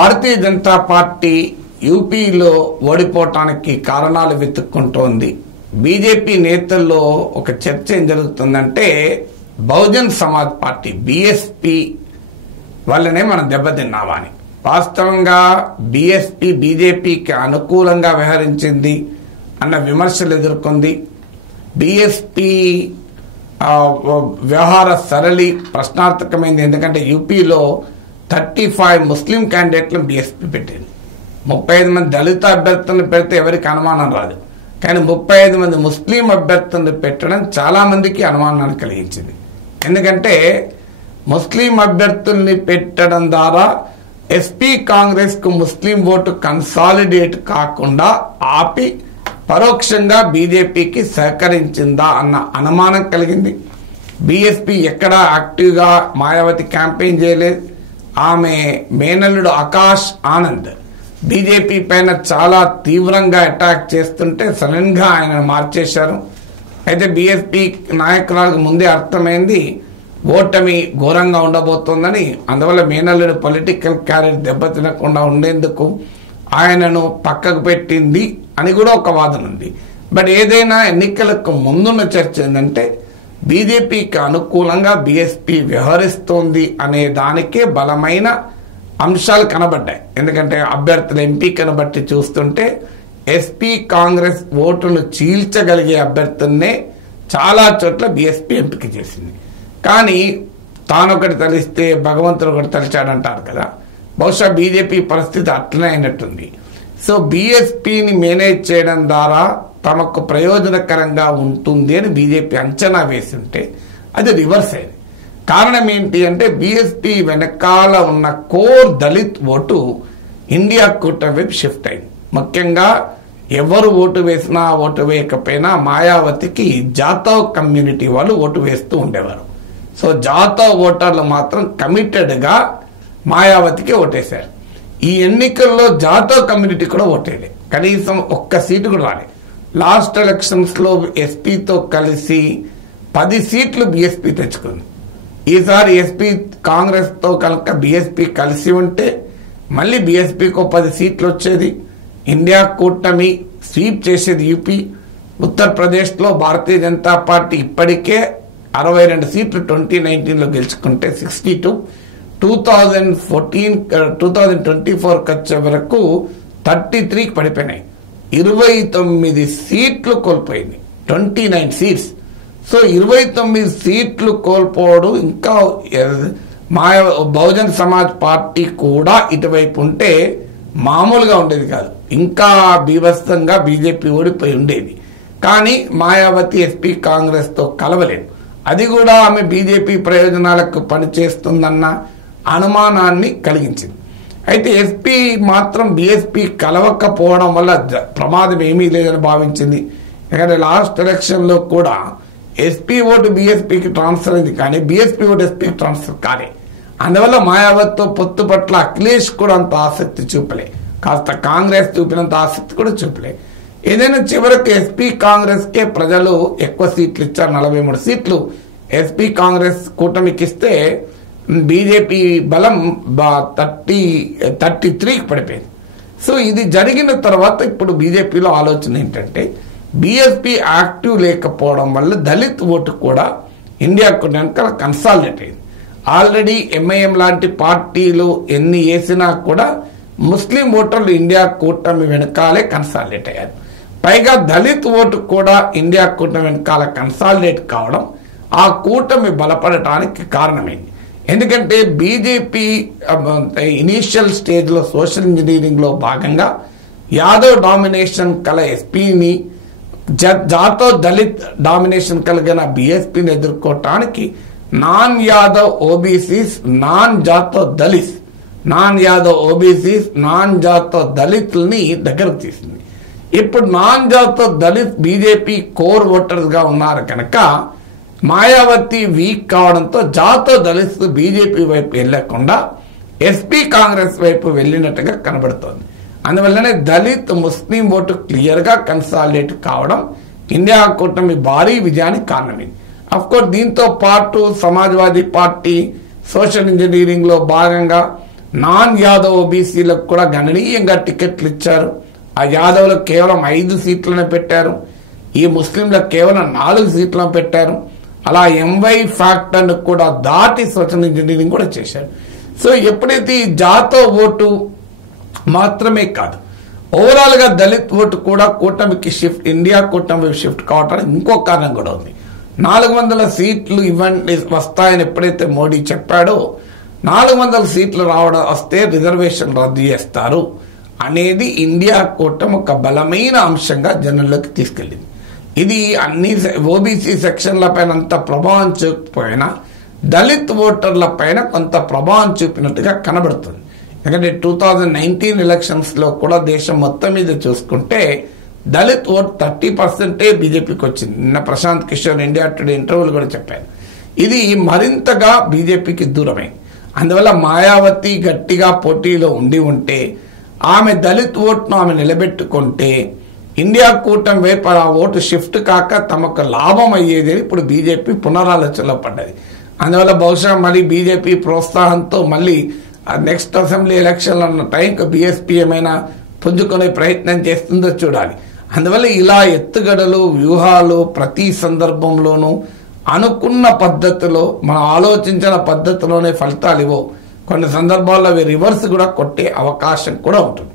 Bharatiya Janata party యూపీలో ఓడిపోవటానికి కారణాలు వెతుక్కుంటోంది. BJP నేతల్లో ఒక చర్చ ఏం జరుగుతుందంటే బహుజన్ సమాజ్ పార్టీ బీఎస్పీ వల్లనే మనం దెబ్బతిన్నామా అని. వాస్తవంగా బీఎస్పీ బీజేపీకి అనుకూలంగా వ్యవహరించింది అన్న విమర్శలు ఎదుర్కొంది. బీఎస్పీ వ్యవహార సరళి ప్రశ్నార్థకమైంది. ఎందుకంటే యూపీలో 35 ముస్లిం క్యాండిడేట్లను బీఎస్పీ పెట్టింది. 35 మంది దళిత అభ్యర్థులను పెడితే ఎవరికి అనుమానం రాదు, కానీ 35 మంది ముస్లిం అభ్యర్థులను పెట్టడం చాలా మందికి అనుమానాన్ని కలిగించింది. ఎందుకంటే ముస్లిం అభ్యర్థుల్ని పెట్టడం ద్వారా ఎస్పీ కాంగ్రెస్ కు ముస్లిం ఓటు కన్సాలిడేట్ కాకుండా ఆపి పరోక్షంగా బీజేపీకి సహకరించిందా అన్న అనుమానం కలిగింది. బీఎస్పీ ఎక్కడా యాక్టివ్గా మాయావతి క్యాంపెయిన్ చేయలేదు. ఆమె మేనల్లుడు ఆకాష్ ఆనంద్ బీజేపీ పైన చాలా తీవ్రంగా అటాక్ చేస్తుంటే సడన్ గా ఆయన మార్చేశారు. అయితే బీఎస్పీ నాయకురాలకు ముందే అర్థమైంది ఓటమి ఘోరంగా ఉండబోతోందని. అందువల్ల మేనల్లుడు పొలిటికల్ క్యారియర్ దెబ్బతినకుండా ఉండేందుకు ఆయనను పక్కకు పెట్టింది అని కూడా ఒక వాదన ఉంది. బట్ ఏదైనా ఎన్నికలకు ముందున్న చర్చ ఏంటంటే బీజేపీకి అనుకూలంగా బీఎస్పీ వ్యవహరిస్తోంది అనే దానికే బలమైన అంశాలు కనబడ్డాయి. ఎందుకంటే అభ్యర్థుల ఎంపికను బట్టి చూస్తుంటే ఎస్పీ కాంగ్రెస్ ఓటును చీల్చగలిగే అభ్యర్థుల్నే చాలా చోట్ల బీఎస్పీ ఎంపిక చేసింది. కానీ తానొకటి తలిస్తే భగవంతుడు ఒకటి తలిచాడంటారు కదా, బహుశా బీజేపీ పరిస్థితి అట్లనే అయినట్టుంది. సో బీఎస్పీని మేనేజ్ చేయడం ద్వారా తమకు ప్రయోజనకరంగా ఉంటుంది అని బీజేపీ అంచనా వేస్తుంటే అది రివర్స్ అయింది. కారణం ఏంటి అంటే బీఎస్పీ వెనకాల ఉన్న కోర్ దళిత్ ఓటు ఇండియా కూటమి వైపు షిఫ్ట్ అయింది. ముఖ్యంగా ఎవరు ఓటు వేసినా ఓటు వేయకపోయినా మాయావతికి జాతవ్ కమ్యూనిటీ వాళ్ళు ఓటు వేస్తూ ఉండేవారు. సో జాతవ్ ఓటర్లు మాత్రం కమిటెడ్గా మాయావతికి ఓటేశారు. ఈ ఎన్నికల్లో జాతవ్ కమ్యూనిటీ కూడా ఓటేలే, కనీసం ఒక్క సీటు కూడా రాలే. లాస్ట్ ఎలక్షన్స్ లో ఎస్పీతో కలిసి 10 సీట్లు బీఎస్పీ తెచ్చుకుంది. ఈసారి ఎస్పీ కాంగ్రెస్ తో కనుక బీఎస్పీ కలిసి ఉంటే మళ్ళీ బీఎస్పీకి 10 సీట్లు వచ్చేది. ఇండియా కూటమి స్వీప్ చేసేది యూపీ. ఉత్తరప్రదేశ్ లో భారతీయ జనతా పార్టీ ఇప్పటికే 62 సీట్లు 2019లో గెలుచుకుంటే 62, 2024 వచ్చే వరకు 33కి పడిపోయినాయి. 29 సీట్లు కోల్పోయింది, 29 సీట్స్. సో 29 సీట్లు కోల్పోవడం ఇంకా బహుజన్ సమాజ్ పార్టీ కూడా ఇటువైపు ఉంటే మామూలుగా ఉండేది కాదు, ఇంకా బీభత్సంగా బీజేపీ ఓడిపోయి ఉండేది. కానీ మాయావతి ఎస్పీ కాంగ్రెస్ తో కలవలేదు. అది కూడా ఆమె బీజేపీ ప్రయోజనాలకు పనిచేస్తుందన్న అనుమానాన్ని కలిగించింది. అయితే ఎస్పీ మాత్రం బీఎస్పీ కలవకపోవడం వల్ల ప్రమాదం ఏమీ లేదని భావించింది. ఎందుకంటే లాస్ట్ ఎలక్షన్ లో కూడా ఎస్పీ ఓటు బీఎస్పీకి ట్రాన్స్ఫర్ అయింది, కానీ బీఎస్పీ ఓటు ఎస్పీకి ట్రాన్స్ఫర్ కాలే. అందువల్ల మాయావతితో పొత్తు పట్ల అఖిలేష్ కూడా అంత ఆసక్తి చూపలే, కాస్త కాంగ్రెస్ చూపినంత ఆసక్తి కూడా చూపలే. ఏదైనా చివరికి ఎస్పీ కాంగ్రెస్ కే ప్రజలు ఎక్కువ సీట్లు ఇచ్చారు, 43 సీట్లు ఎస్పీ కాంగ్రెస్ కూటమికి ఇస్తే బీజేపీ బలం 33కి పడిపోయింది. సో ఇది జరిగిన తర్వాత ఇప్పుడు బీజేపీలో ఆలోచన ఏంటంటే బీఎస్పీ యాక్టివ్ లేకపోవడం వల్ల దళిత్ ఓటు కూడా ఇండియా వెనకాల కన్సాలిడేట్ అయింది. ఆల్రెడీ ఎంఐఎం లాంటి పార్టీలు ఎన్ని వేసినా కూడా ముస్లిం ఓటర్లు ఇండియా కూటమి వెనకాలే కన్సాలిడేట్ అయ్యారు. పైగా దళిత్ ఓటు కూడా ఇండియా కూటమి వెనకాల కన్సాలిడేట్ కావడం ఆ కూటమి బలపడటానికి కారణమైంది. ఎందుకంటే బీజేపీ ఇనీషియల్ స్టేజ్ లో సోషల్ ఇంజనీరింగ్ లో భాగంగా యాదవ్ డామినేషన్ కల ఎస్పీని, జాతవ్ దళిత్ డామినేషన్ కలిగిన బీఎస్పీని ఎదుర్కోవటానికి non Yadav OBCs, non Jatav Dalit, non Yadav OBCs, non Jatav దళితుల్ని దగ్గరకు తీసింది. ఇప్పుడు non Jatav Dalit BJP core voters గా ఉన్నారు కనుక మాయావతి వీక్ కావడంతో జాతవ్ దళిత్ బీజేపీ వైపు వెళ్లకుండా ఎస్పీ కాంగ్రెస్ వైపు వెళ్ళినట్టుగా కనబడుతోంది. అందువల్లనే దళిత్ ముస్లిం ఓటు క్లియర్ గా కన్సాలిడేట్ కావడం ఇండియా కూటమి భారీ విజయానికి కారణమైంది. అఫ్ కోర్స్ దీంతో పాటు సమాజ్వాదీ పార్టీ సోషల్ ఇంజనీరింగ్ లో భాగంగా నాన్ యాదవ్ ఓబీసీలకు కూడా గణనీయంగా టికెట్లు ఇచ్చారు. ఆ యాదవులకు కేవలం 5 సీట్లను పెట్టారు, ఈ ముస్లింలకు కేవలం 4 సీట్లను పెట్టారు. అలా ఎంవై ఫ్యాక్టర్ను కూడా దాటి సోషల్ ఇంజనీరింగ్ కూడా చేశారు. సో ఎప్పుడైతే ఈ జాతో ఓటు మాత్రమే కాదు, ఓవరాల్ గా దళిత్ ఓటు కూడా కూటమికి షిఫ్ట్, ఇండియా కూటమి షిఫ్ట్ కావటానికి ఇంకో కారణం కూడా ఉంది. 400 సీట్లు ఇవ్వండి వస్తాయని ఎప్పుడైతే మోడీ చెప్పాడో 400 సీట్లు వస్తే రిజర్వేషన్ రద్దు చేస్తారు అనేది ఇండియా కూటమి ఒక బలమైన అంశంగా జనంలోకి తీసుకెళ్ళింది. ఇది అన్ని ఓబీసీ సెక్షన్ల పైన అంత ప్రభావం చూపకపోయినా దళిత్ ఓటర్ల పైన కొంత ప్రభావం చూపినట్టుగా కనబడుతుంది. ఎందుకంటే 2019 ఎలక్షన్స్ లో కూడా దేశం మొత్తం మీద చూసుకుంటే దళిత్ ఓట్ 30% బీజేపీకి వచ్చింది. నిన్న ప్రశాంత్ కిషోర్ ఇండియా టుడే ఇంటర్వ్యూలు కూడా చెప్పారు. ఇది మరింతగా బీజేపీకి దూరమైంది. అందువల్ల మాయావతి గట్టిగా పోటీలో ఉంటే ఆమె దళిత్ ఓట్ను ఆమె నిలబెట్టుకుంటే ఇండియా కూటమి వైపు ఆ ఓటు షిఫ్ట్ కాక తమకు లాభం అయ్యేది ఇప్పుడు బీజేపీ పునరాలోచనలో పడ్డది. అందువల్ల బహుశా మళ్ళీ బీజేపీ ప్రోత్సాహంతో మళ్ళీ నెక్స్ట్ అసెంబ్లీ ఎలక్షన్లు అన్న టైంకి బీఎస్పీ ఏమైనా పుంజుకునే ప్రయత్నం చేస్తుందో చూడాలి. అందువల్ల ఇలా ఎత్తుగడలు వ్యూహాలు ప్రతి సందర్భంలోనూ అనుకున్న పద్ధతిలో మనం ఆలోచించిన పద్ధతిలోనే ఫలితాలు ఇవ్వవు. కొన్ని సందర్భాల్లో అవి రివర్స్ కూడా కొట్టే అవకాశం కూడా ఉంటుంది.